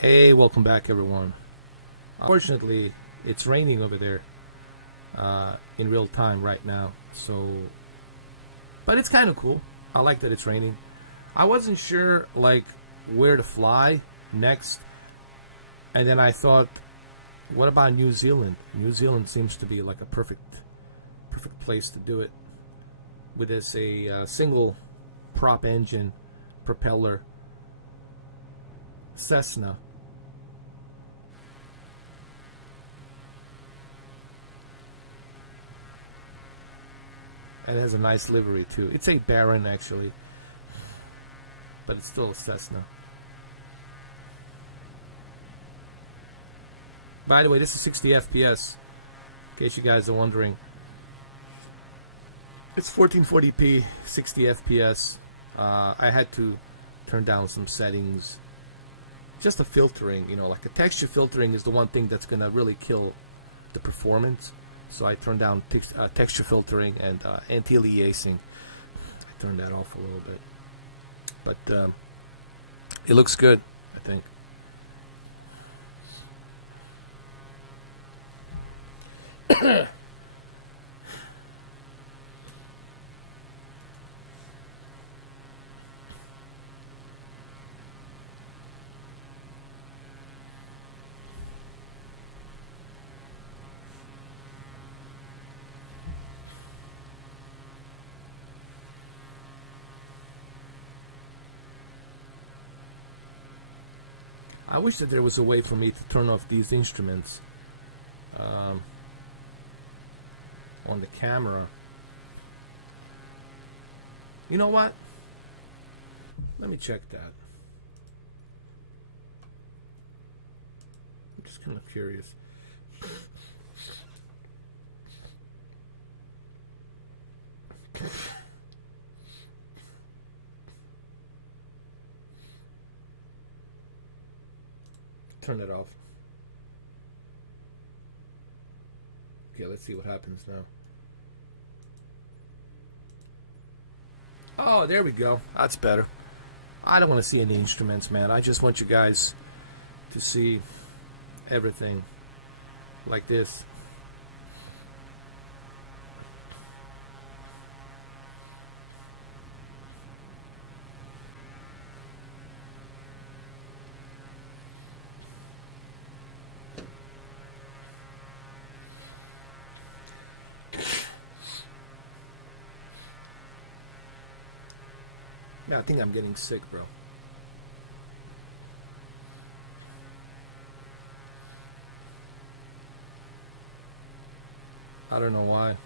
Hey, welcome back, everyone. Unfortunately, it's raining over there in real time right now. But it's kind of cool. I like that it's raining. I wasn't sure like where to fly next, and then I thought, what about New Zealand? New Zealand seems to be like a perfect place to do it, with this a single prop engine propeller Cessna. And it has a nice livery too. It's a Baron actually, but it's still a Cessna. By the way, this is 60 FPS, in case you guys are wondering. It's 1440p, 60 FPS. I had to turn down some settings. Just the filtering, like the texture filtering is the one thing that's gonna really kill the performance. So I turned down texture filtering and anti-aliasing. I turned that off a little bit, but it looks good, I think. I wish that there was a way for me to turn off these instruments on the camera. You know what? Let me check that. I'm just kind of curious. Turn it off. Okay, let's see what happens now. Oh, there we go. That's better. I don't want to see any instruments, man. I just want you guys to see everything like this. Yeah, I think I'm getting sick, bro. I don't know why.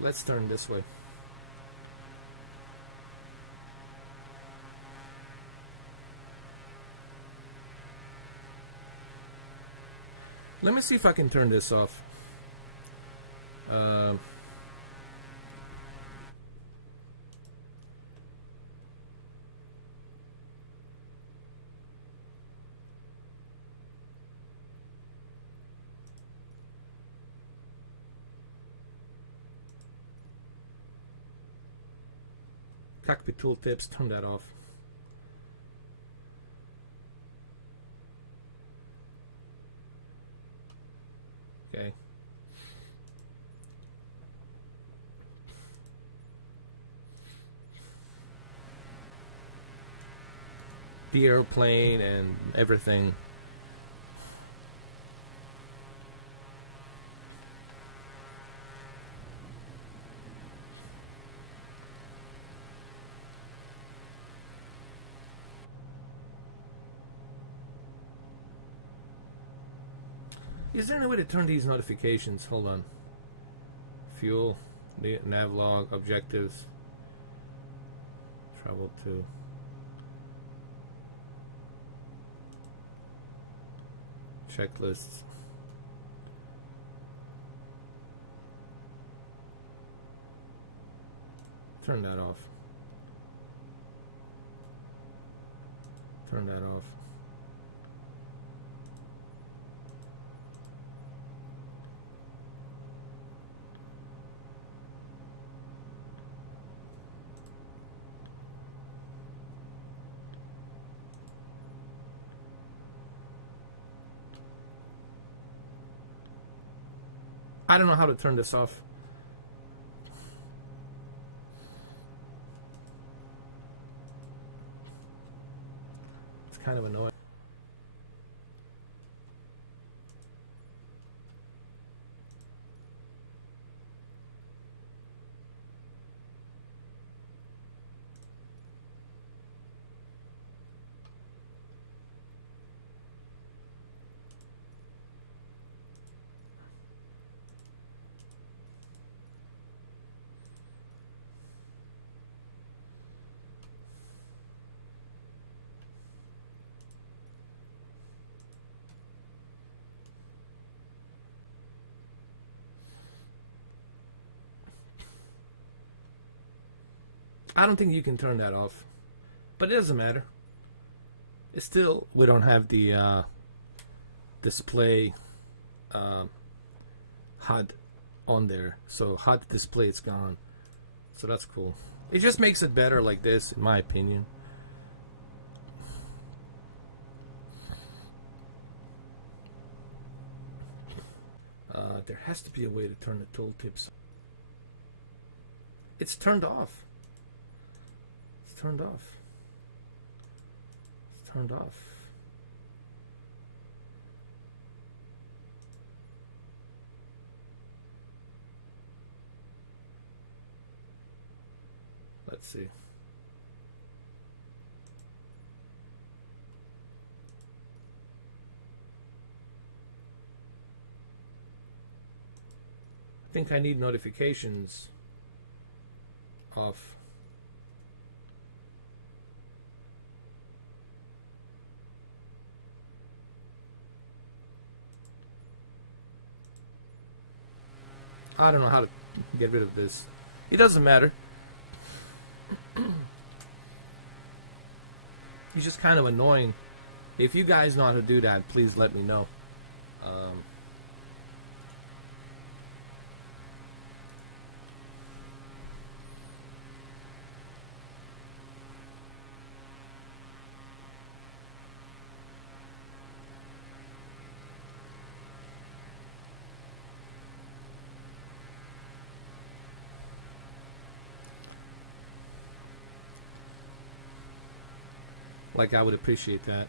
Let's turn this way. Let me see if I can turn this off. Cockpit tooltips, turn that off. Okay. The airplane and everything. Is there any way to turn these notifications? Hold on. Fuel, navlog, objectives, travel to. Checklists. Turn that off. Turn that off. I don't know how to turn this off. It's kind of annoying. I don't think you can turn that off, but it doesn't matter. It's still, we don't have the display HUD on there, so HUD display is gone, so that's cool. It just makes it better like this, in my opinion. There has to be a way to turn the tooltips. It's turned off. It's turned off. It's turned off. Let's see. I think I need notifications off. I don't know how to get rid of this. It doesn't matter. It's just kind of annoying. If you guys know how to do that, please let me know. Like, I would appreciate that.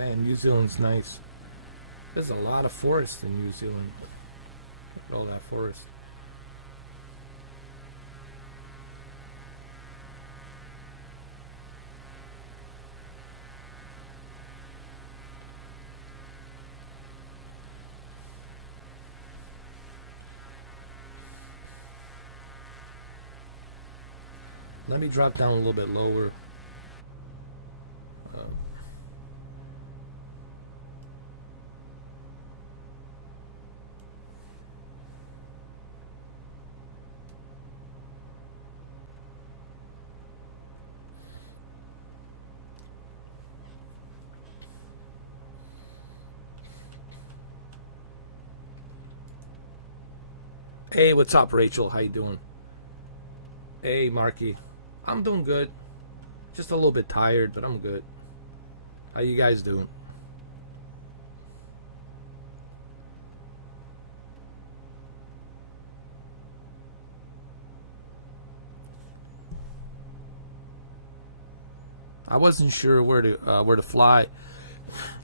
Man, New Zealand's nice. There's a lot of forest in New Zealand. Look at all that forest. Let me drop down a little bit lower. Hey, what's up, Rachel? How you doing? Hey, Marky. I'm doing good. Just a little bit tired, but I'm good. How you guys doing? I wasn't sure where to fly,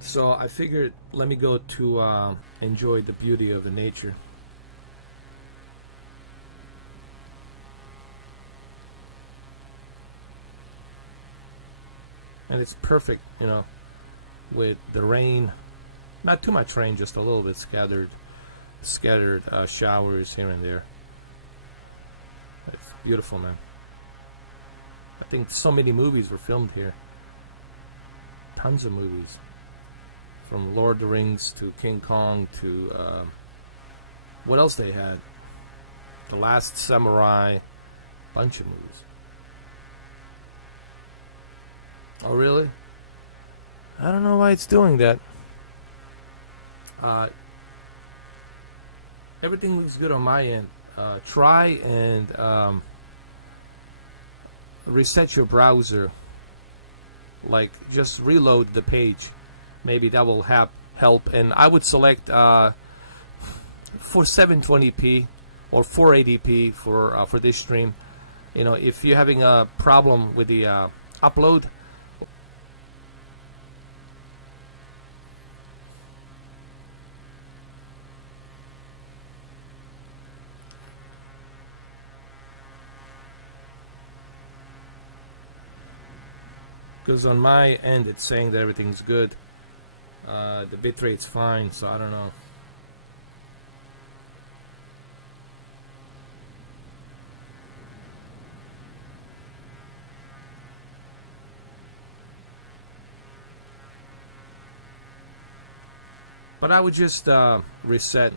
so I figured let me go to enjoy the beauty of the nature. And it's perfect, with the rain. Not too much rain, just a little bit scattered showers here and there. It's beautiful, man. I think so many movies were filmed here. Tons of movies. From Lord of the Rings to King Kong to what else they had? The Last Samurai. Bunch of movies. Oh, really? I don't know why it's doing that. Everything looks good on my end. Try and reset your browser. Like, just reload the page. Maybe that will help. And I would select for 720p or 480p for this stream. If you're having a problem with the upload. Because on my end it's saying that everything's good. The bitrate's fine, so I don't know. But I would just reset.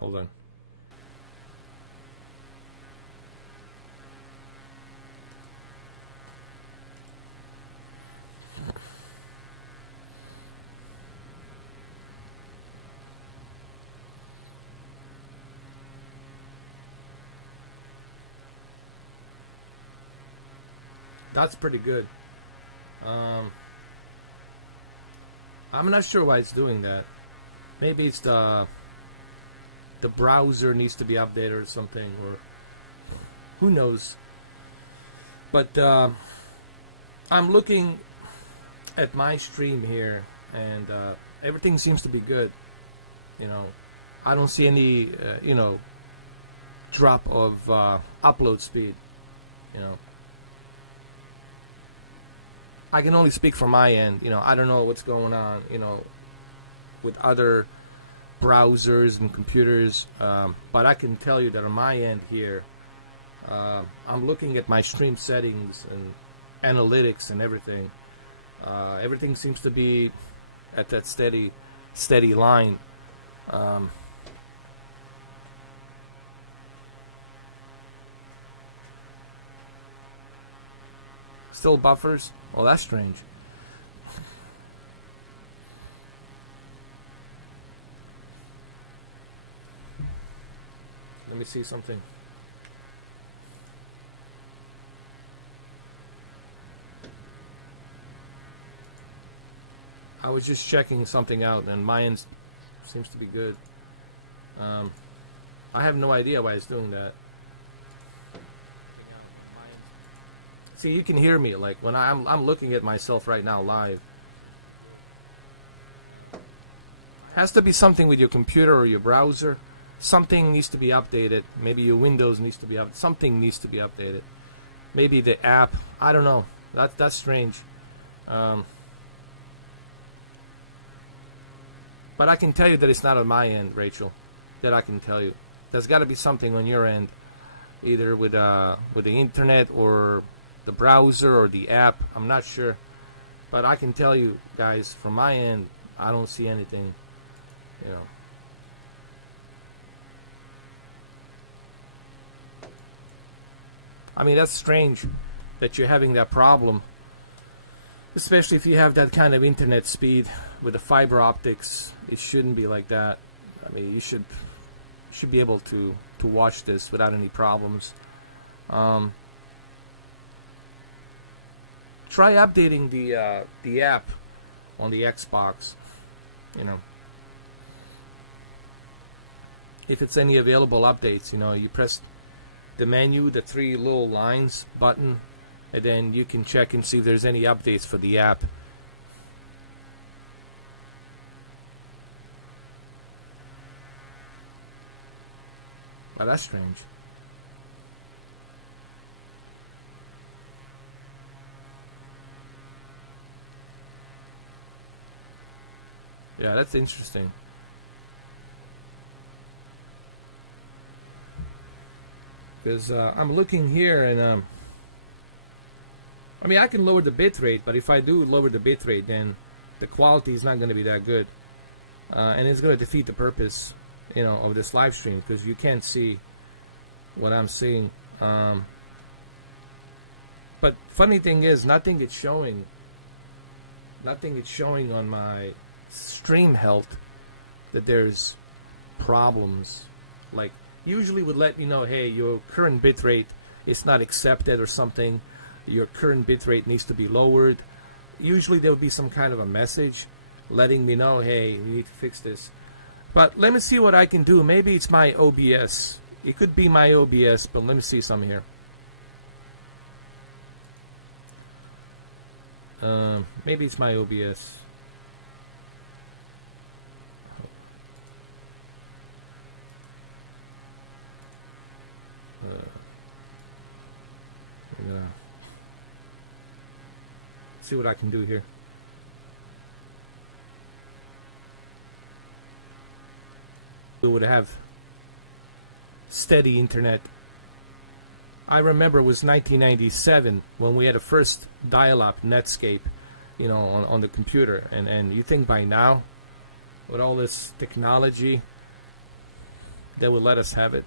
Hold on. That's pretty good. I'm not sure why it's doing that. Maybe it's the browser needs to be updated or something, or who knows. But I'm looking at my stream here, and everything seems to be good. I don't see any drop of upload speed. I can only speak from my end. I don't know what's going on with other browsers and computers, but I can tell you that on my end here, I'm looking at my stream settings and analytics and everything. Everything seems to be at that steady line. Still buffers? Well, that's strange. Let me see something. I was just checking something out, and mine seems to be good. I have no idea why it's doing that. See, you can hear me, like when I'm looking at myself right now live. Has to be something with your computer or your browser. Something needs to be updated. Maybe your Windows needs to be up. Something needs to be updated. Maybe the app. I don't know. That's strange. But I can tell you that it's not on my end, Rachel. That I can tell you. There's got to be something on your end, either with the internet or the browser or the app. I'm not sure, but I can tell you guys, from my end, I don't see anything. You know. I mean, that's strange that you're having that problem, especially if you have that kind of internet speed with the fiber optics. It shouldn't be like that. I mean, you should be able to watch this without any problems. Try updating the app on the Xbox. You know, if it's any available updates, you know, you press the menu, the 3 little lines button, and then you can check and see if there's any updates for the app. Oh, that's strange. Yeah, that's interesting. Because I'm looking here, and I mean, I can lower the bit rate, but if I do lower the bit rate, then the quality is not going to be that good, and it's going to defeat the purpose, you know, of this live stream, because you can't see what I'm seeing. But funny thing is, nothing is showing on my stream health that there's problems. Like, usually would let you know, hey, your current bitrate is not accepted or something. Your current bitrate needs to be lowered. Usually there would be some kind of a message letting me know, hey, you need to fix this. But let me see what I can do. Maybe it's my OBS. It could be my OBS, but let me see some here. Maybe it's my OBS. See what I can do here. We would have steady internet. I remember it was 1997 when we had a first dial-up Netscape, you know, on the computer. And you think by now, with all this technology, they would let us have it.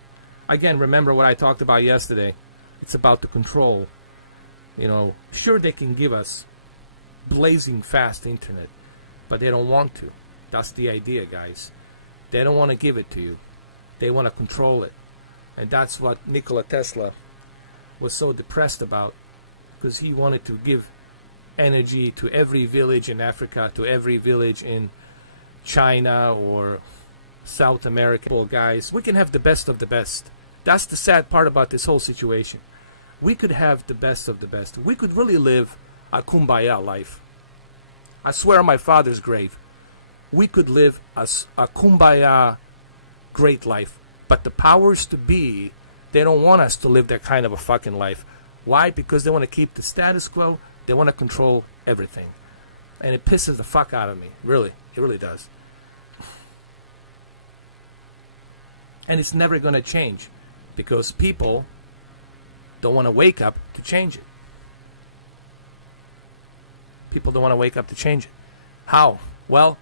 Again, remember what I talked about yesterday. It's about the control. You know, sure, they can give us blazing fast internet, but they don't want to. That's the idea, guys. They don't want to give it to you. They want to control it. And that's what Nikola Tesla was so depressed about, because he wanted to give energy to every village in Africa, to every village in China or South America. Well, guys, we can have the best of the best. That's the sad part about this whole situation. We could have the best of the best. We could really live a kumbaya life. I swear on my father's grave, we could live a kumbaya great life. But the powers to be, they don't want us to live that kind of a fucking life. Why? Because they want to keep the status quo. They want to control everything. And it pisses the fuck out of me. Really. It really does. And it's never going to change, because people don't want to wake up to change it. People don't want to wake up to change it. How? Well,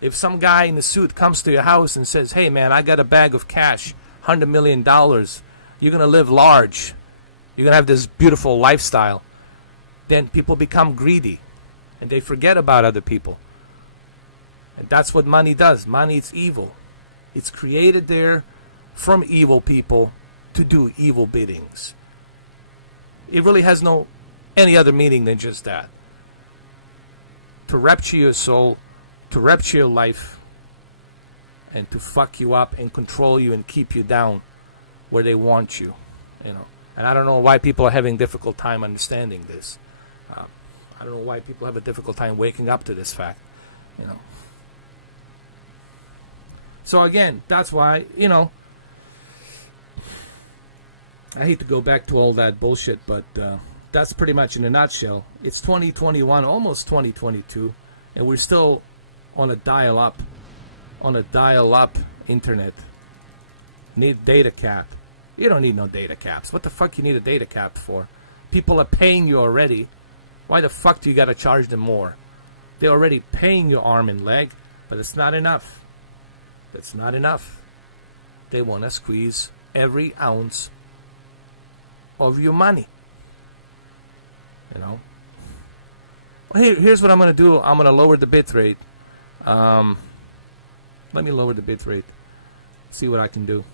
if some guy in a suit comes to your house and says, hey man, I got a bag of cash, $100 million, you're going to live large, you're going to have this beautiful lifestyle, then people become greedy and they forget about other people. And that's what money does. Money is evil. It's created there from evil people to do evil biddings. It really has no any other meaning than just that. To rapture your soul, to rapture your life, and to fuck you up and control you and keep you down where they want you, you know. And I don't know why people are having difficult time understanding this. I don't know why people have a difficult time waking up to this fact, you know. So again, that's why, you know, I hate to go back to all that bullshit, but that's pretty much in a nutshell. It's 2021, almost 2022, and we're still on a dial-up internet. Need data cap. You don't need no data caps. What the fuck you need a data cap for? People are paying you already. Why the fuck do you gotta charge them more? They're already paying your arm and leg, but it's not enough. That's not enough. They want to squeeze every ounce of your money. You know. Well, here's what I'm going to do. I'm going to lower the bit rate. Let me lower the bit rate. See what I can do.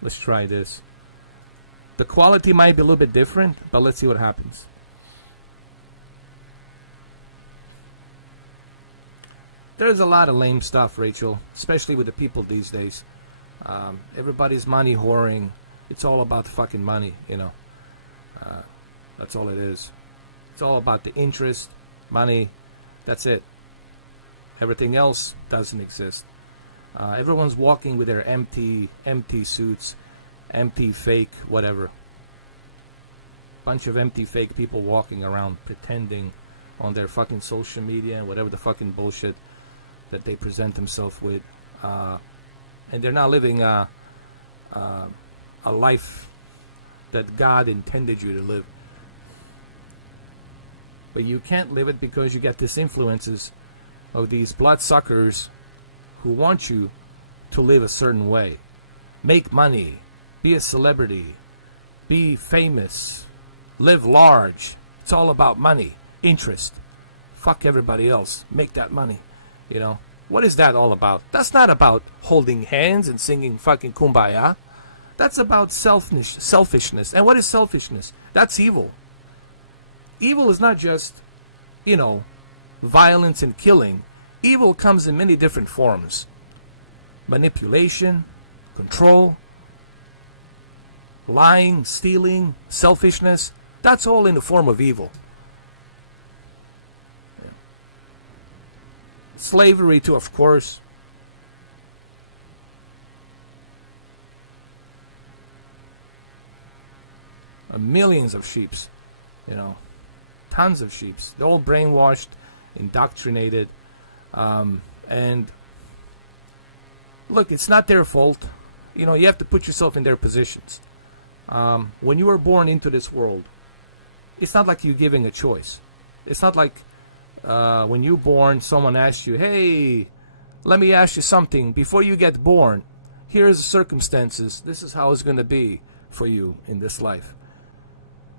Let's try this. The quality might be a little bit different, but let's see what happens. There's a lot of lame stuff, Rachel, especially with the people these days. Everybody's money whoring. It's all about fucking money, you know. That's all it is. It's all about the interest, money. That's it. Everything else doesn't exist. Everyone's walking with their empty suits, empty fake whatever. Bunch of empty fake people walking around pretending on their fucking social media and whatever the fucking bullshit that they present themselves with, and they're not living a life that God intended you to live. But you can't live it because you get these influences of these bloodsuckers who want you to live a certain way. Make money, be a celebrity, be famous, live large. It's all about money, interest. Fuck everybody else. Make that money. You know, what is that all about? That's not about holding hands and singing fucking kumbaya. That's about selfishness. And what is selfishness? That's evil. Evil is not just, you know, violence and killing. Evil comes in many different forms. Manipulation, control, lying, stealing, selfishness. That's all in the form of evil. Slavery too, of course. Millions of sheeps, you know, tons of sheeps. They're all brainwashed, indoctrinated, and look, it's not their fault. You know, you have to put yourself in their positions. When you were born into this world, it's not like you're giving a choice. It's not like when you're born, someone asks you, hey, let me ask you something. Before you get born, here's the circumstances. This is how it's going to be for you in this life.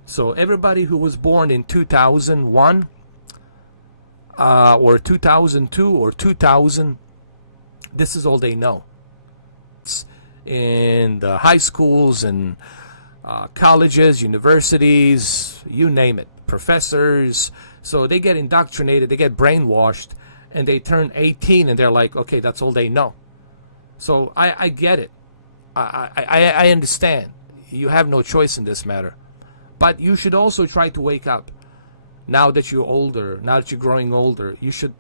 So everybody who was born in 2001 or 2002 or 2000, this is all they know. In the high schools and colleges, universities, you name it, professors. So they get indoctrinated, they get brainwashed, and they turn 18 and they're like, okay, that's all they know. So I get it. I understand. You have no choice in this matter. But you should also try to wake up. Now that you're older, now that you're growing older, you should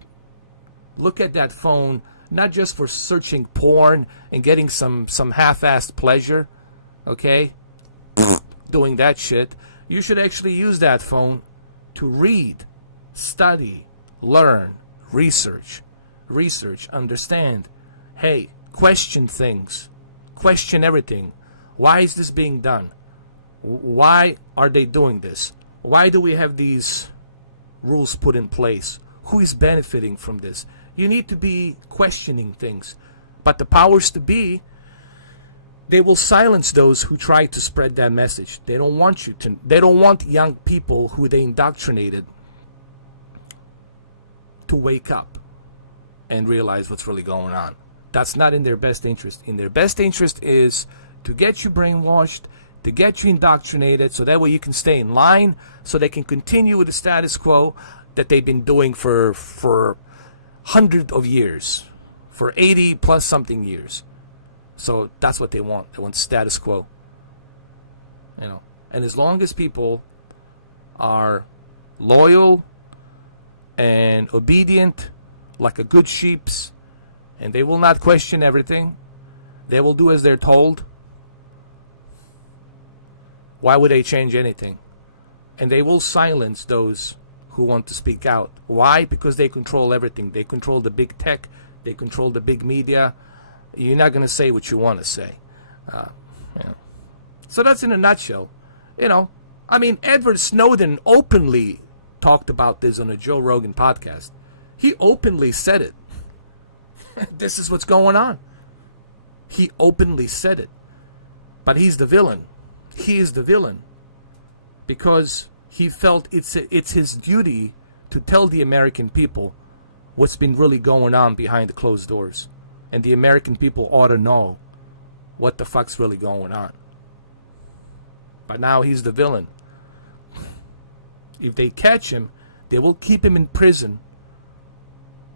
look at that phone, not just for searching porn and getting some half-assed pleasure, okay? Doing that shit. You should actually use that phone to read, study, learn, research, understand. Hey, question things. Question everything. Why is this being done? Why are they doing this? Why do we have these rules put in place? Who is benefiting from this? You need to be questioning things. But the powers to be, they will silence those who try to spread that message. They don't want you to. They don't want young people who they indoctrinated to wake up and realize what's really going on. That's not in their best interest. In their best interest is to get you brainwashed, to get you indoctrinated, so that way you can stay in line, so they can continue with the status quo that they've been doing for hundreds of years, for 80 plus something years. So that's what they want. They want status quo. You know, and as long as people are loyal and obedient, like a good sheep's, and they will not question everything, they will do as they're told, why would they change anything? And they will silence those who want to speak out. Why? Because they control everything. They control the big tech. They control the big media. You're not going to say what you want to say. You know. So that's in a nutshell. You know, I mean, Edward Snowden openly talked about this on a Joe Rogan podcast. He openly said it. This is what's going on. He openly said it. But he's the villain. He is the villain because he felt it's his duty to tell the American people what's been really going on behind the closed doors. And the American people ought to know what the fuck's really going on. But now he's the villain. If they catch him, they will keep him in prison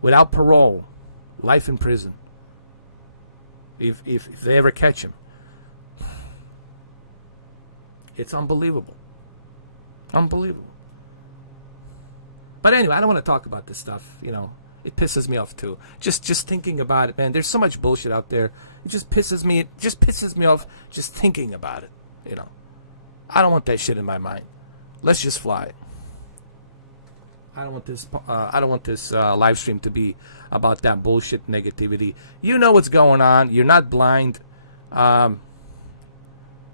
without parole. Life in prison. If they ever catch him. It's unbelievable. Unbelievable. But anyway, I don't want to talk about this stuff, you know. It pisses me off too. Just thinking about it, man. There's so much bullshit out there. It just pisses me off just thinking about it, you know. I don't want that shit in my mind. Let's just fly. I don't want this live stream to be about that bullshit negativity. You know what's going on. You're not blind.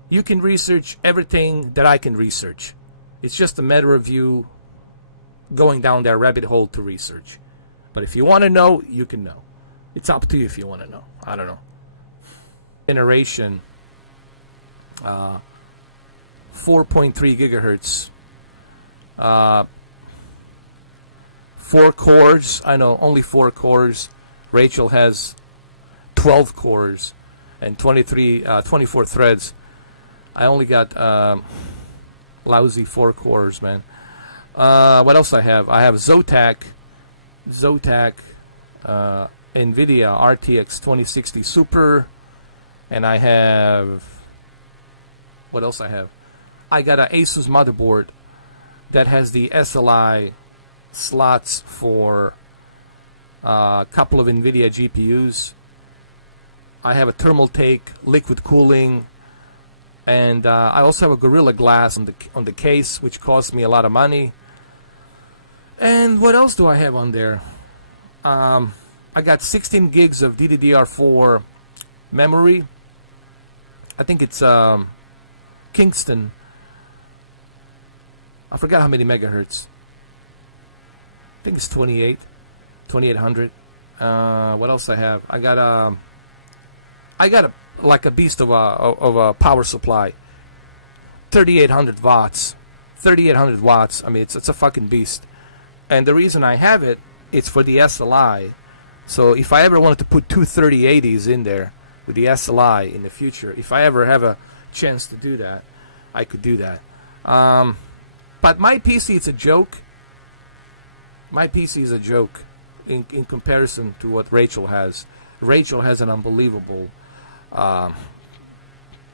You can research everything that I can research. It's just a matter of you going down that rabbit hole to research. But if you want to know, you can know. It's up to you if you want to know. I don't know. Generation 4.3 gigahertz. 4 cores. I know, only 4 cores. Rachel has 12 cores and 24 threads. I only got lousy 4 cores, man. What else I have? I have Zotac, NVIDIA RTX 2060 Super, and I have, what else I have? I got an Asus motherboard that has the SLI slots for a couple of NVIDIA GPUs. I have a Thermaltake liquid cooling, and I also have a Gorilla Glass on the case, which cost me a lot of money. And what else do I have on there? I got 16 gigs of DDR4 memory. I think it's Kingston. I forgot how many megahertz. I think it's 2800. What else I have? I got like a beast of a power supply. 3800 watts. 3800 watts. I mean, it's a fucking beast. And the reason I have it, it's for the SLI. So if I ever wanted to put two 3080s in there with the SLI in the future, if I ever have a chance to do that, I could do that. But my PC, it's a joke. My PC is a joke in comparison to what Rachel has. Rachel has an unbelievable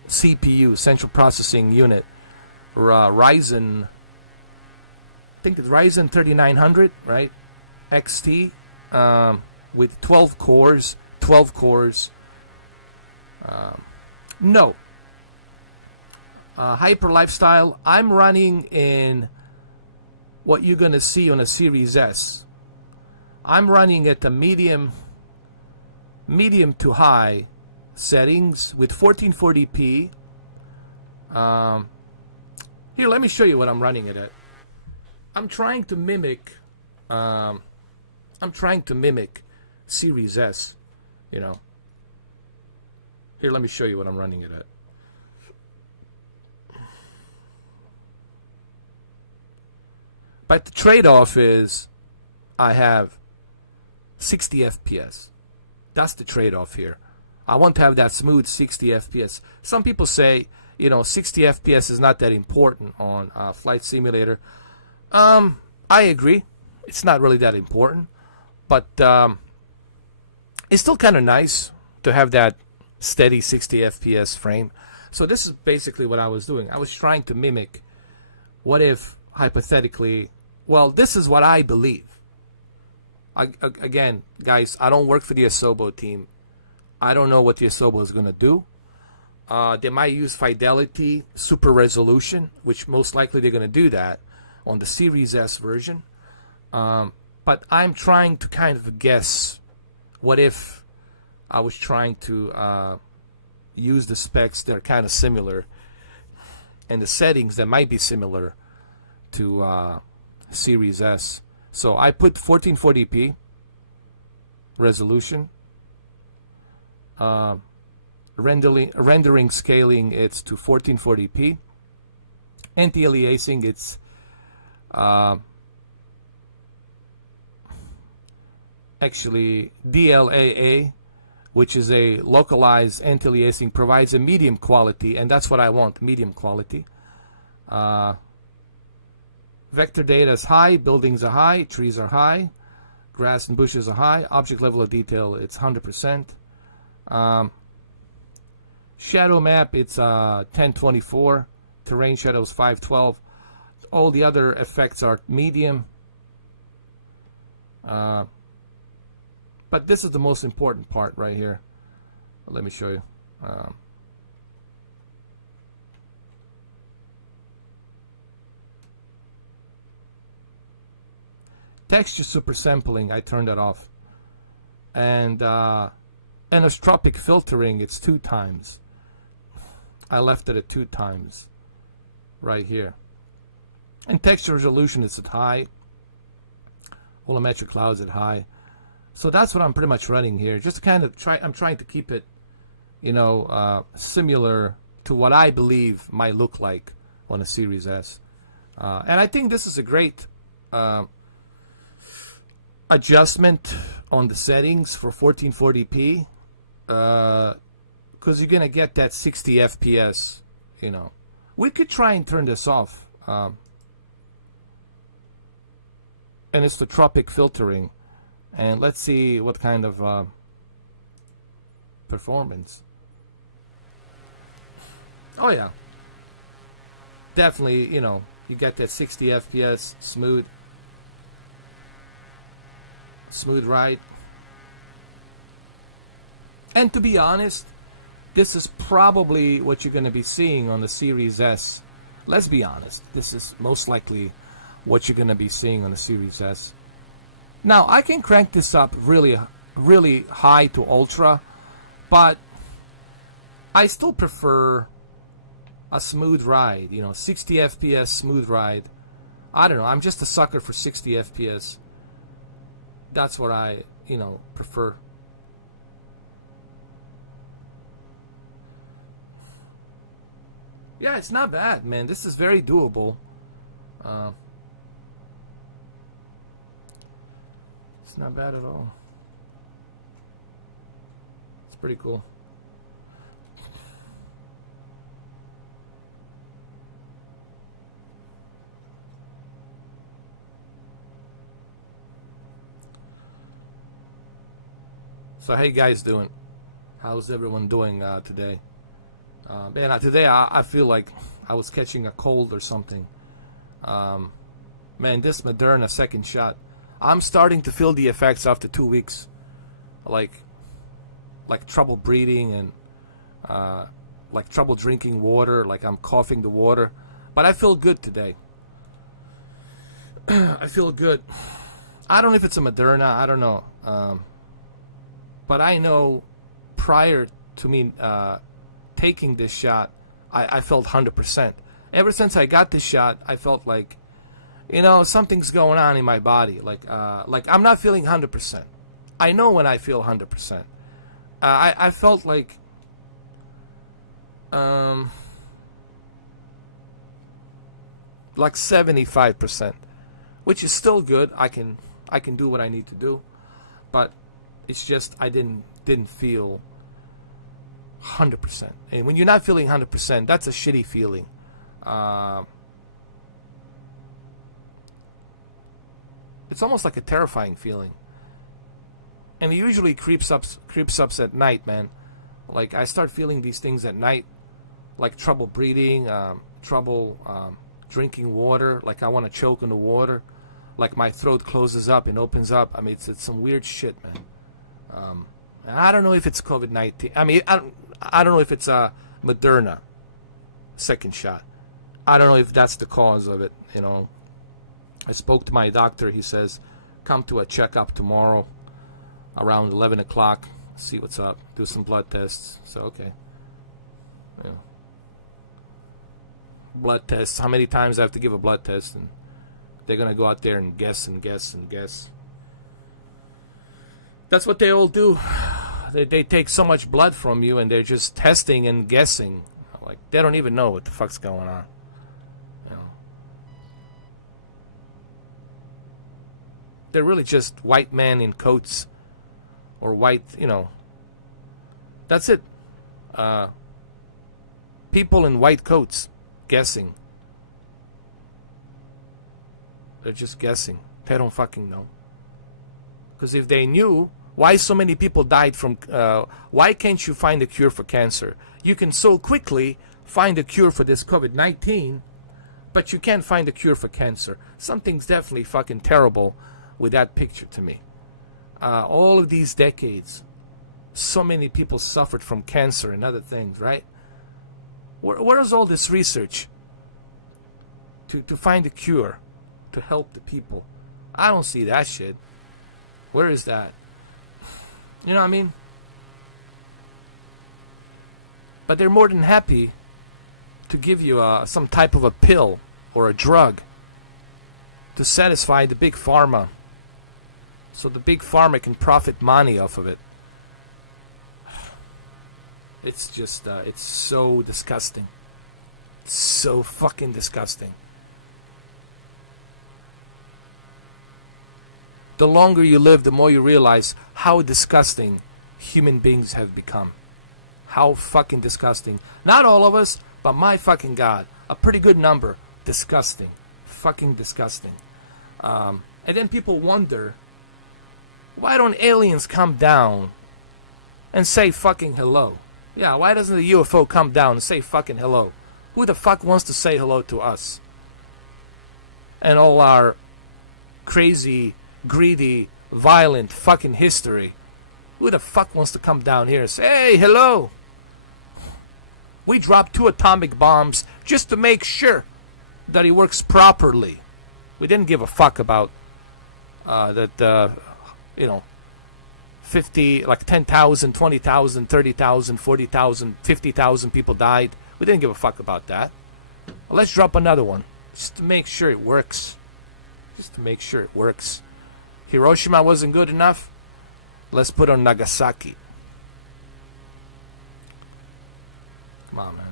CPU, Central Processing Unit, Ryzen, I think it's Ryzen 3900, right? XT, with 12 cores. No. Hyper Lifestyle, I'm running in what you're going to see on a Series S. I'm running at the medium to high settings with 1440p. Here, let me show you what I'm running it at. I'm trying to mimic Series S, you know. Here, let me show you what I'm running it at. But the trade-off is I have 60 FPS. That's the trade-off here. I want to have that smooth 60 FPS. Some people say, 60 FPS is not that important on Flight Simulator. I agree. It's not really that important. But it's still kind of nice to have that steady 60 FPS frame. So this is basically what I was doing. I was trying to mimic what if, hypothetically, well, this is what I believe. Again, guys, I don't work for the Asobo team. I don't know what the Asobo is going to do. They might use fidelity, super resolution, which most likely they're going to do that on the Series S version. But I'm trying to kind of guess what if I was trying to use the specs that are kind of similar and the settings that might be similar to Series S. So I put 1440p resolution. Rendering scaling, it's to 1440p. Anti-aliasing, it's actually DLAA, which is a localized anti-aliasing, provides a medium quality, and that's what I want, medium quality. Vector data is high, buildings are high, trees are high, grass and bushes are high, object level of detail, it's 100%. Shadow map, it's 1024, terrain shadows 512. All the other effects are medium. But this is the most important part right here. Let me show you. Texture super sampling, I turned that off. And anisotropic filtering, it's 2 times. I left it at 2 times right here. And texture resolution is at high. Volumetric clouds at high. So that's what I'm pretty much running here. Just kind of I'm trying to keep it, similar to what I believe might look like on a Series S. And I think this is a great adjustment on the settings for 1440p, because you're gonna get that 60 FPS. We could try and turn this off, and it's the tropic filtering, and let's see what kind of performance. Oh yeah, definitely. You get that 60 FPS smooth ride. And to be honest, this is probably what you're going to be seeing on the Series S. Let's be honest, this is most likely what you're going to be seeing on the Series S. Now, I can crank this up really, really high to ultra, but I still prefer a smooth ride, 60 FPS smooth ride. I don't know, I'm just a sucker for 60 FPS. That's what I, prefer. Yeah, it's not bad, man. This is very doable. It's not bad at all. It's pretty cool. So how you guys doing? How's everyone doing today? Man, today I feel like I was catching a cold or something. Man, this Moderna second shot, I'm starting to feel the effects after 2 weeks. Like trouble breathing and like trouble drinking water, like I'm coughing the water. But I feel good today. I feel good. I don't know if it's a Moderna, I don't know. But I know prior to me taking this shot, I felt 100%. Ever since I got this shot, I felt like, something's going on in my body. Like I'm not feeling 100%. I know when I feel 100%. I felt like, like 75%, which is still good. I can do what I need to do. but it's just I didn't feel 100%. And when you're not feeling 100%, that's a shitty feeling. It's almost like a terrifying feeling, and it usually creeps up at night, man. Like I start feeling these things at night, like trouble breathing, trouble drinking water, like I want to choke on the water, like my throat closes up and opens up. I mean, it's some weird shit, man. I don't know if it's COVID-19. I mean, I don't know if it's Moderna second shot. I don't know if that's the cause of it, you know. I spoke to my doctor. He says, come to a checkup tomorrow around 11 o'clock, see what's up, do some blood tests. So, okay. Yeah. Blood tests. How many times I have to give a blood test? And they're going to go out there and guess and guess and guess. That's what they all do. They take so much blood from you and they're just testing and guessing. Like, they don't even know what the fuck's going on. You know. They're really just white men in coats or white, you know. That's it. People in white coats guessing. They're just guessing. They don't fucking know. Because if they knew, why so many people died from... why can't you find a cure for cancer? You can so quickly find a cure for this COVID-19, but you can't find a cure for cancer. Something's definitely fucking terrible with that picture to me. All of these decades, so many people suffered from cancer and other things, right? Where is all this research to find a cure, to help the people? I don't see that shit. Where is that? You know what I mean? But they're more than happy to give you some type of a pill or a drug to satisfy the big pharma, so the big pharma can profit money off of it. It's just, it's so disgusting. It's so fucking disgusting. The longer you live, the more you realize how disgusting human beings have become. How fucking disgusting. Not all of us, but my fucking God. A pretty good number. Disgusting. Fucking disgusting. And then people wonder, why don't aliens come down and say fucking hello? Yeah, why doesn't the UFO come down and say fucking hello? Who the fuck wants to say hello to us? And all our crazy, greedy, violent fucking history. Who the fuck wants to come down here and say, hey, hello? We dropped 2 atomic bombs just to make sure that it works properly. We didn't give a fuck about that, you know, 50, like 10,000, 20,000, 30,000, 40,000, 50,000 people died. We didn't give a fuck about that. Well, let's drop another one just to make sure it works. Just to make sure it works. Hiroshima wasn't good enough. Let's put on Nagasaki. Come on, man.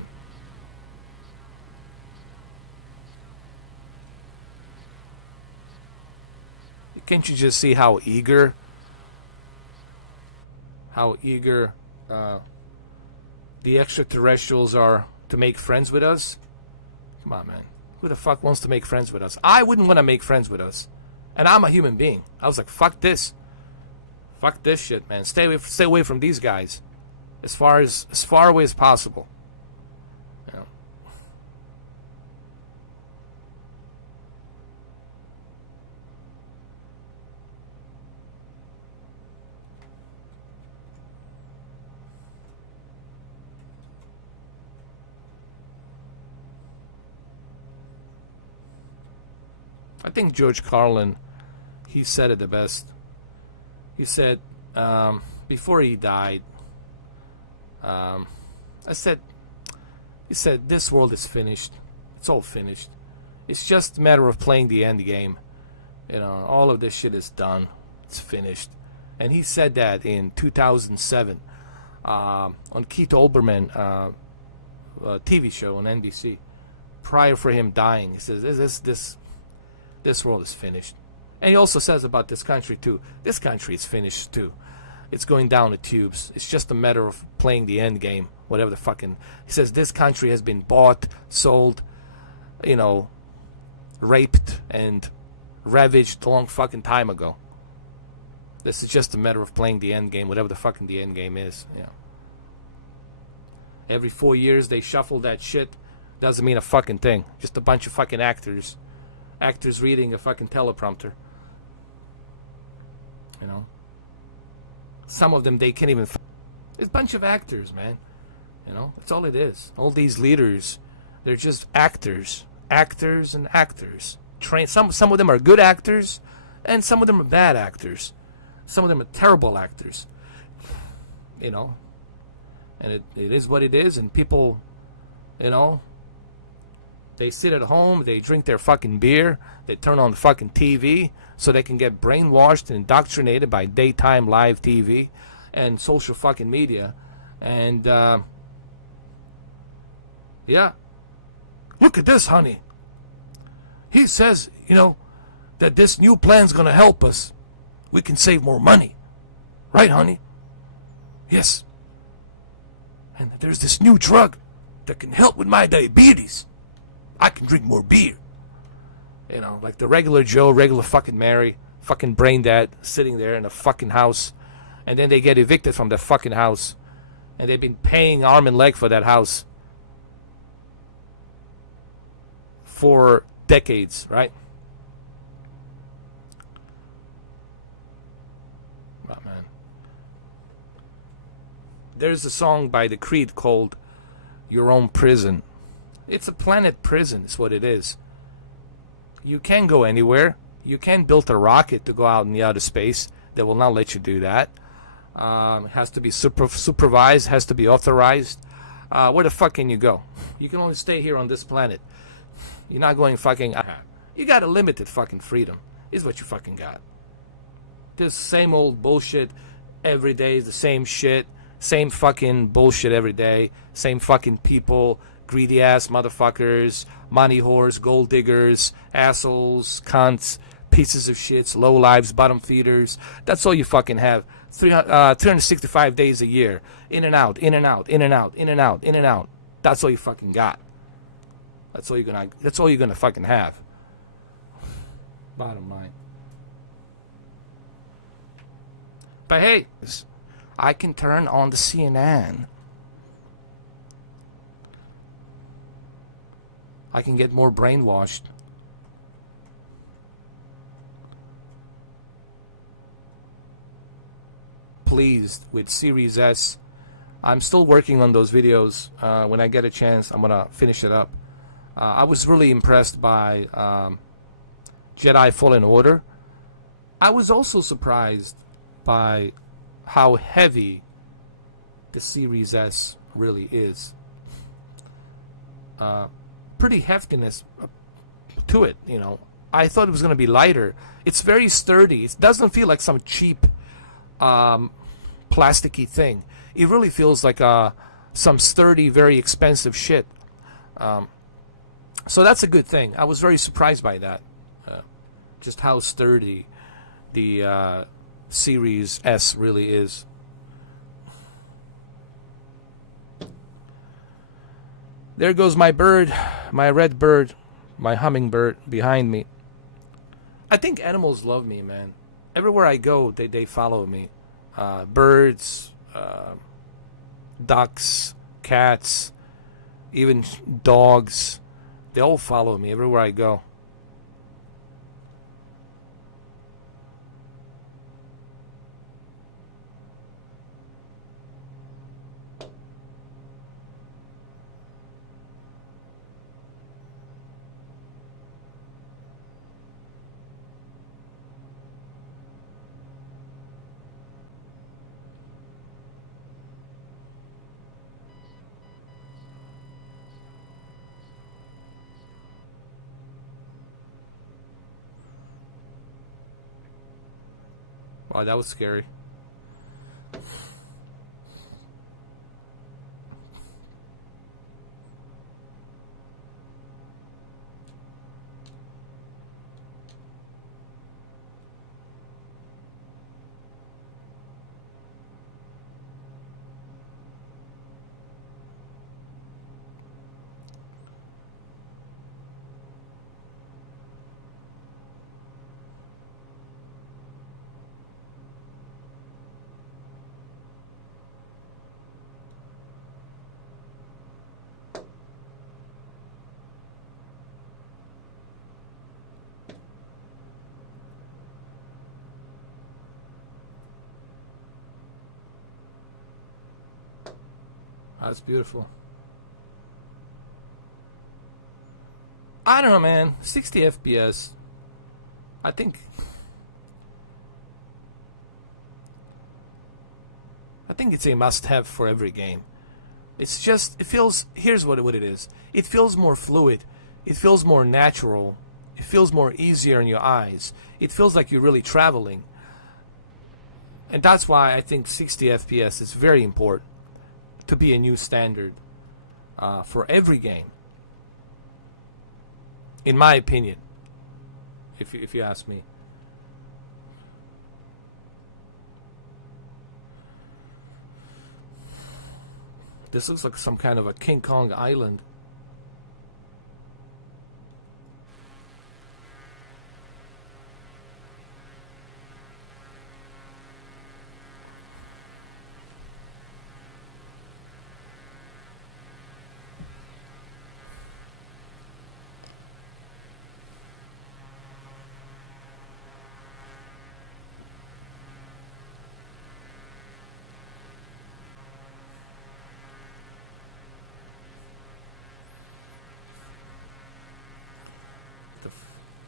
Can't you just see how eager the extraterrestrials are to make friends with us? Come on, man. Who the fuck wants to make friends with us? I wouldn't want to make friends with us. And I'm a human being. I was like, fuck this. Fuck this shit, man. Stay away from these guys. As far away as possible. You know. I think George Carlin, he said it the best. He said, before he died, he said, this world is finished. It's all finished. It's just a matter of playing the end game. You know, all of this shit is done. It's finished. And he said that in 2007 on Keith Olbermann TV show on NBC. Prior for him dying, he says, this world is finished. And he also says about this country too. This country is finished too. It's going down the tubes. It's just a matter of playing the end game. Whatever the fucking... He says this country has been bought, sold, you know, raped and ravaged a long fucking time ago. This is just a matter of playing the end game, whatever the fucking the end game is. You know. Every 4 years they shuffle that shit. Doesn't mean a fucking thing. Just a bunch of fucking actors. Actors reading a fucking teleprompter. You know. Some of them, they can't even... It's a bunch of actors, man. You know, that's all it is. All these leaders, they're just actors. Actors and actors. Some of them are good actors, and some of them are bad actors. Some of them are terrible actors. You know. And it is what it is, and people, you know, they sit at home, they drink their fucking beer, they turn on the fucking TV so they can get brainwashed and indoctrinated by daytime live TV and social fucking media. And, yeah. Look at this, honey. He says, you know, that this new plan's gonna help us. We can save more money. Right, honey? Yes. And there's this new drug that can help with my diabetes. I can drink more beer. You know, like the regular Joe, regular fucking Mary, fucking brain dead, sitting there in a fucking house. And then they get evicted from that fucking house. And they've been paying arm and leg for that house for decades, right? Oh, man. There's a song by The Creed called Your Own Prison. It's a planet prison, is what it is. You can go anywhere. You can build a rocket to go out in the outer space. They will not let you do that. It has to be supervised, has to be authorized. Where the fuck can you go? You can only stay here on this planet. You're not going fucking... You got a limited fucking freedom, is what you fucking got. This same old bullshit every day is the same shit. Same fucking bullshit every day. Same fucking people. Greedy ass motherfuckers. Money whores. Gold diggers. Assholes. Cunts. Pieces of shits. Low lives. Bottom feeders. That's all you fucking have. 365 days a year. In and out. In and out. In and out. In and out. In and out. That's all you fucking got. That's all you're gonna fucking have. Bottom line. But hey, I can turn on the CNN. I can get more brainwashed. Pleased with Series S. I'm still working on those videos. When I get a chance, I'm gonna finish it up. I was really impressed by Jedi Fallen Order. I was also surprised by how heavy the Series S really is. Pretty heftiness to it, you know. I thought it was going to be lighter. It's very sturdy. It doesn't feel like some cheap plasticky thing. It really feels like some sturdy, very expensive shit. So that's a good thing. I was very surprised by that. Just how sturdy the Series S really is. There goes my bird, my red bird, my hummingbird behind me. I think animals love me, man. Everywhere I go, they follow me. Birds, ducks, cats, even dogs. They all follow me everywhere I go. Wow, that was scary. That's beautiful. I don't know, man. 60 FPS. I think it's a must-have for every game. It's just, it feels, here's what it is. It feels more fluid. It feels more natural. It feels more easier in your eyes. It feels like you're really traveling. And that's why I think 60 FPS is very important to be a new standard for every game. In my opinion, if you ask me. This looks like some kind of a King Kong island.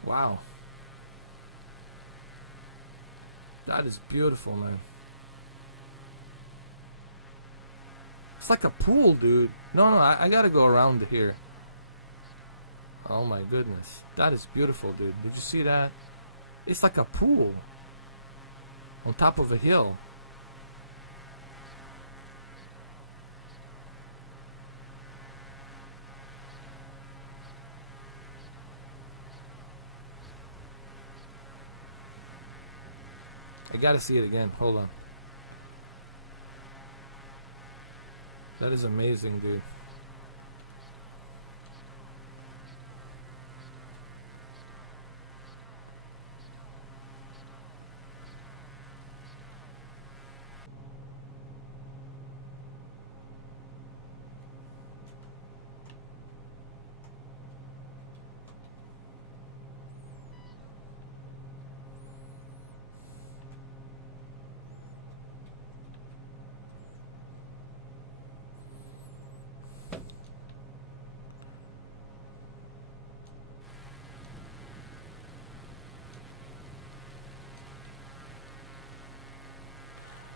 Wow. That is beautiful, man. It's like a pool, dude. No, I gotta go around here. Oh my goodness. That is beautiful, dude. Did you see that? It's like a pool on top of a hill. I gotta see it again. Hold on. That is amazing, dude.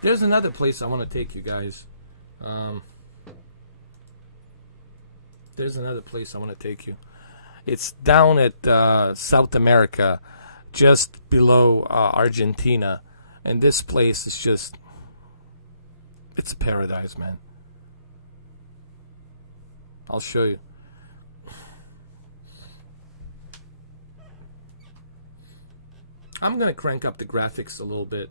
There's another place I want to take you guys. There's another place I want to take you. It's down at South America, just below Argentina. And this place is just... it's paradise, man. I'll show you. I'm gonna crank up the graphics a little bit.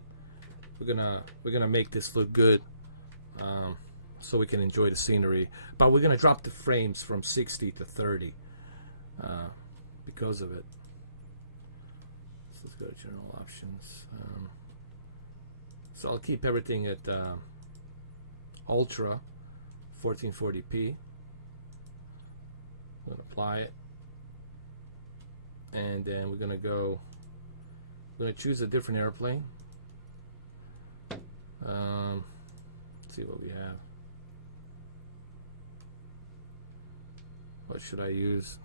We're gonna make this look good, so we can enjoy the scenery. But we're gonna drop the frames from 60 to 30 because of it. So let's go to general options. So I'll keep everything at ultra 1440p. I'm gonna apply it, and then we're gonna go. We're gonna choose a different airplane. Let's see what we have. What should I use?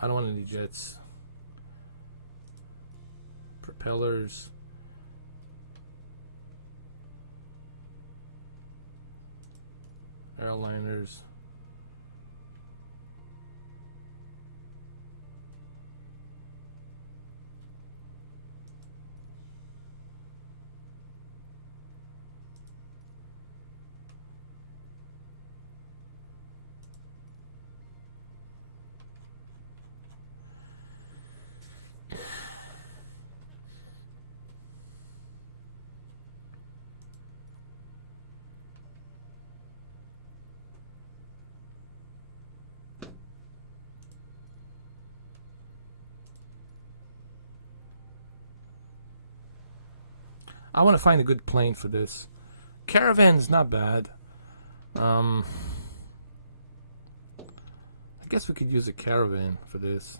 I don't want any jets. Propellers. Airliners. I want to find a good plane for this. Caravan's not bad. I guess we could use a caravan for this.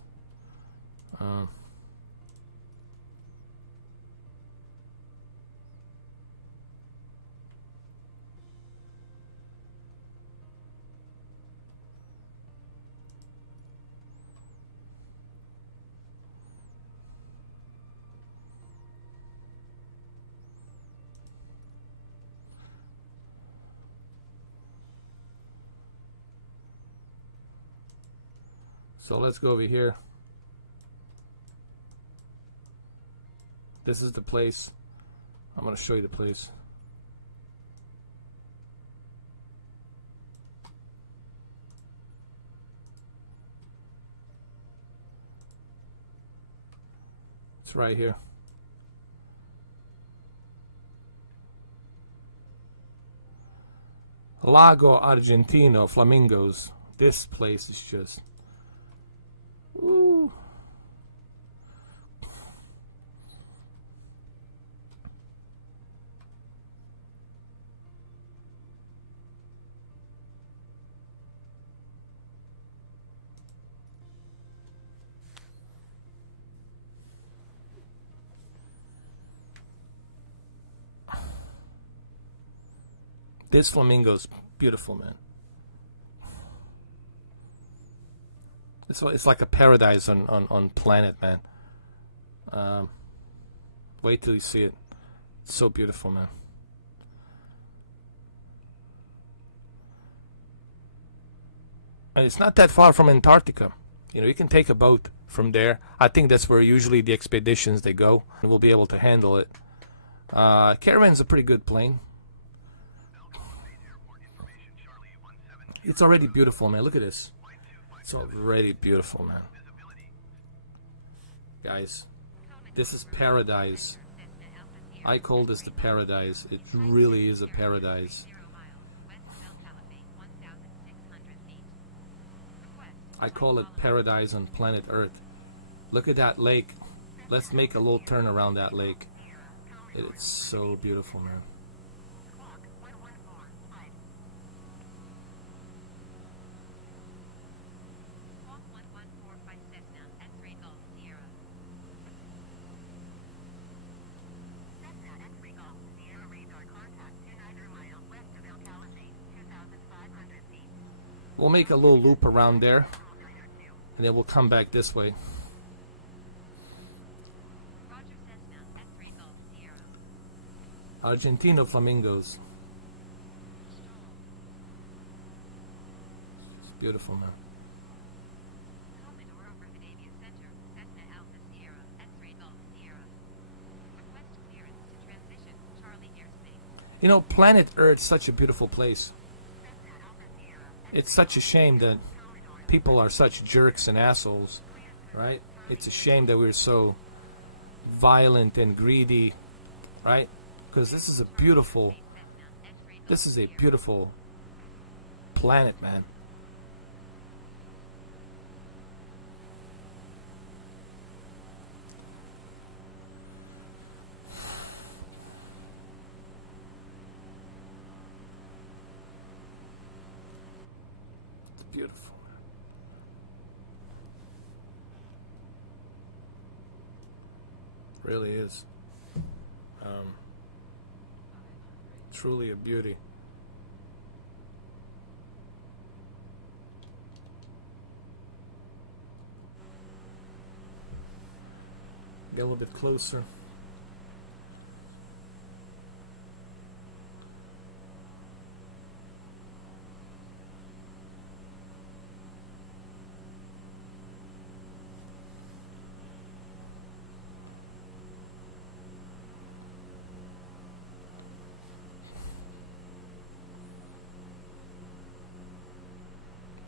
So let's go over here. This is the place. I'm going to show you the place. It's right here. Lago Argentino Flamingos. This place is just... Woo. This flamingo's beautiful, man. It's like a paradise on planet, man. Wait till you see it. It's so beautiful, man. And it's not that far from Antarctica. You know, you can take a boat from there. I think that's where usually the expeditions they go. And we'll be able to handle it. Caravan's a pretty good plane. It's already beautiful, man. Look at this. It's already beautiful, man. Guys, this is paradise. I call this the paradise. It really is a paradise. I call it paradise on planet Earth. Look at that lake. Let's make a little turn around that lake. It's so beautiful, man. We'll make a little loop around there, and then we'll come back this way. Argentino Flamingos. It's beautiful, man. You know, planet Earth's such a beautiful place. It's such a shame that people are such jerks and assholes, right? It's a shame that we're so violent and greedy, right? Because this is a beautiful planet, man. Beautiful. Really is. Truly a beauty. Get a little bit closer.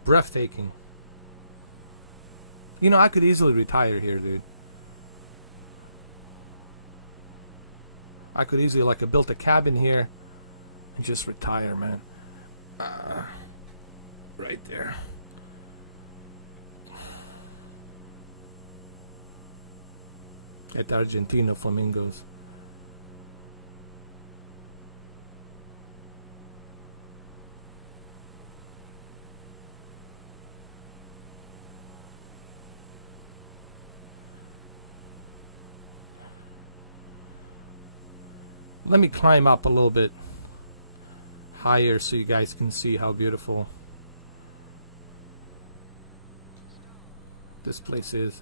Breathtaking. You know, I could easily retire here, dude. I could easily, like, I built a cabin here and just retire, man. Right there. At Argentino Flamingos. Let me climb up a little bit higher so you guys can see how beautiful this place is.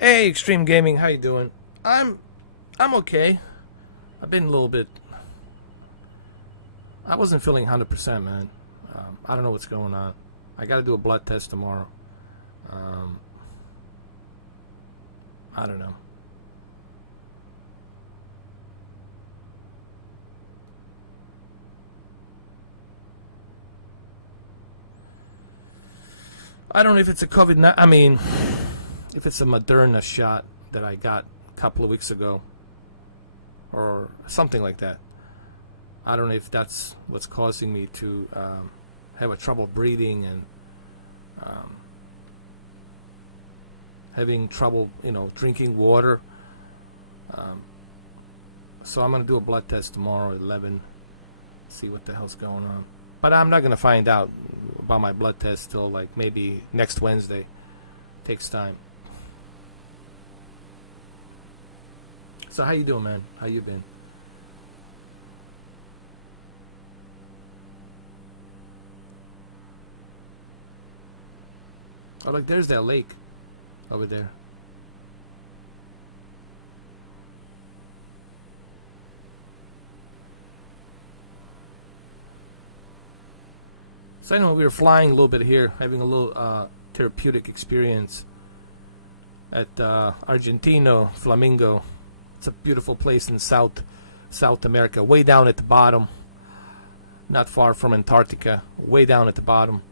Hey, Extreme Gaming, how you doing? I'm okay. I've been a little bit. I wasn't feeling 100%, man. I don't know what's going on. I got to do a blood test tomorrow. I don't know. I don't know if it's a COVID. I mean, if it's a Moderna shot that I got a couple of weeks ago, or something like that. I don't know if that's what's causing me to have a trouble breathing and having trouble, drinking water. So I'm gonna do a blood test tomorrow at 11. See what the hell's going on. But I'm not gonna find out about my blood test till like maybe next Wednesday. Takes time. So how you doing, man? How you been? Oh, look, there's that lake over there. So anyway, we were flying a little bit here, having a little therapeutic experience at Argentino Flamingo. It's a beautiful place in South America, way down at the bottom, not far from Antarctica, way down at the bottom.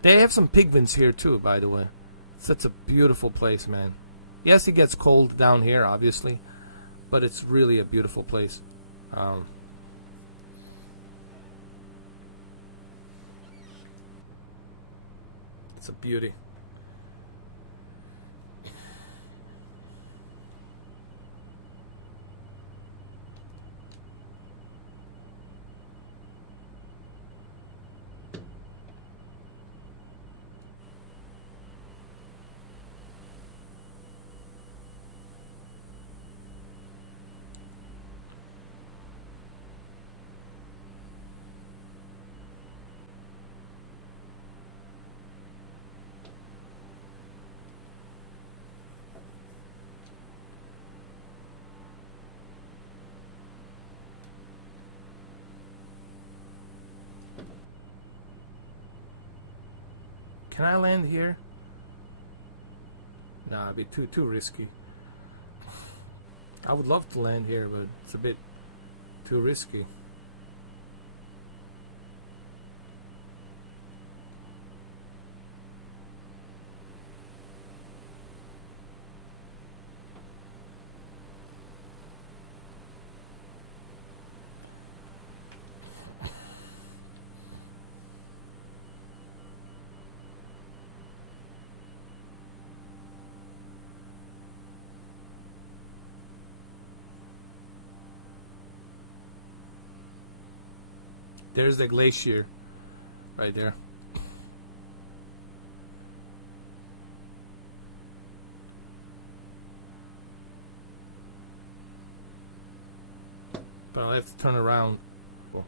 They have some penguins here too, by the way. It's such a beautiful place, man. Yes, it gets cold down here, obviously, but it's really a beautiful place. It's a beauty. Can I land here? Nah, it'd be too risky. I would love to land here, but it's a bit too risky. There's the glacier right there. But I'll have to turn around. Well,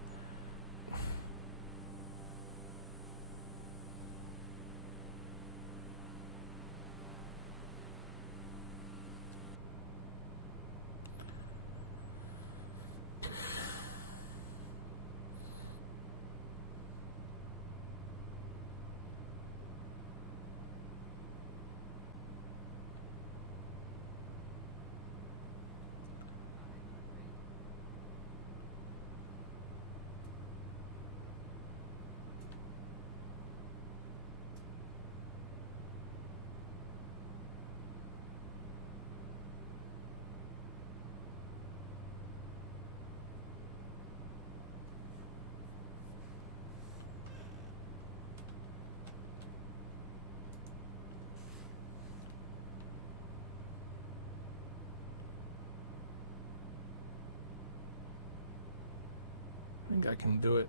think I can do it.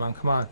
Come on, come on.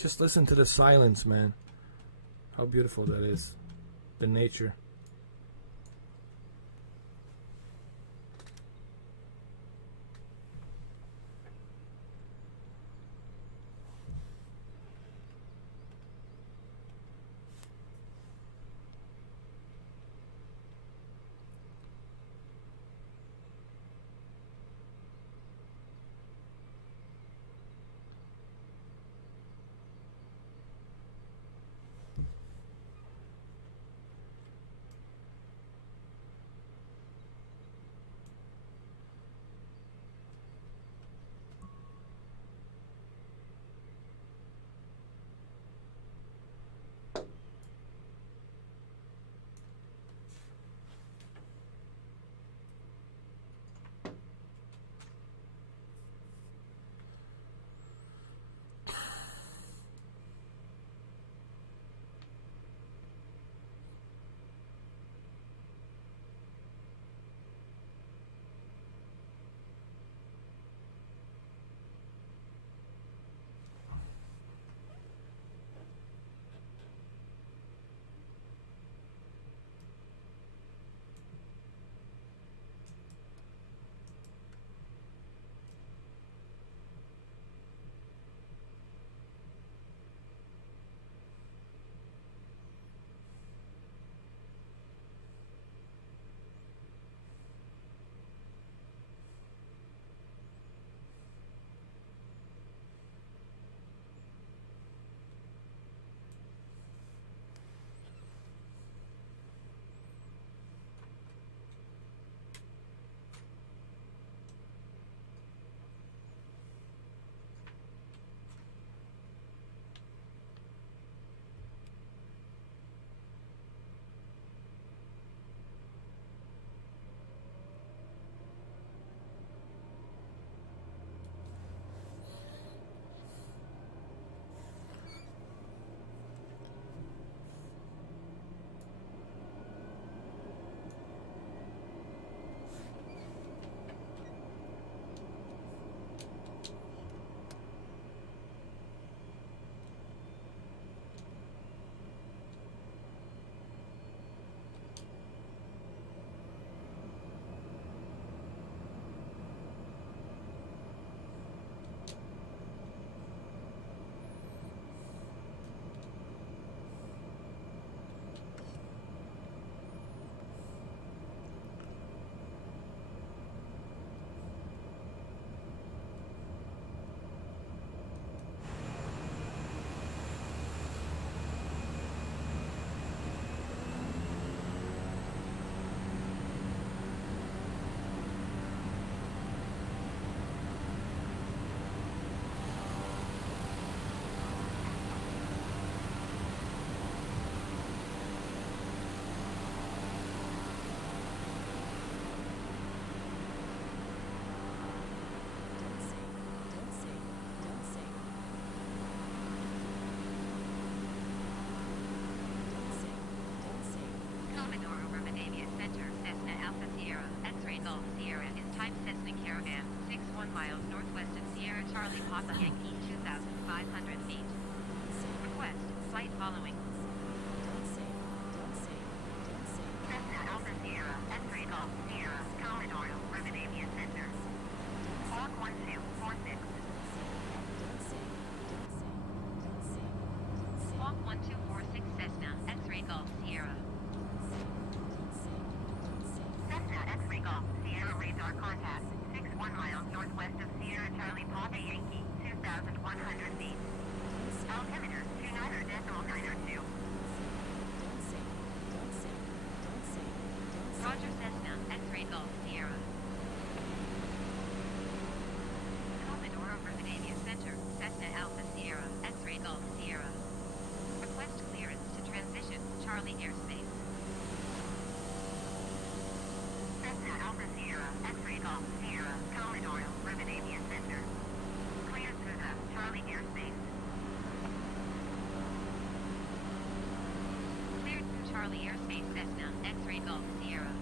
Just listen to the silence, man. How beautiful that is. The nature. Charlie Papa Yankee 2,500 feet. Request flight following. Cessna Alpha Sierra, X-ray Golf Sierra, Commodore, Rivadavia Center. Squawk 1246. Squawk 1246 Cessna, X-ray Golf Sierra. Cessna X-ray Golf Sierra radar contact, 61 miles northwest of Sierra Charlie Papa Yankee, 2,100 feet. Altimeter 29.902. Roger Cessna, X-ray Golf Sierra. Commodore Rivadavia Center, Cessna Alpha Sierra, X-ray Golf Sierra. Request clearance to transition, Charlie airspace. Cessna Alpha Sierra, X-ray Golf Sierra, Commodore Rivadavia Center. Cleared through the Charlie airspace. Cleared through Charlie airspace, Cessna, X-ray Golf Sierra.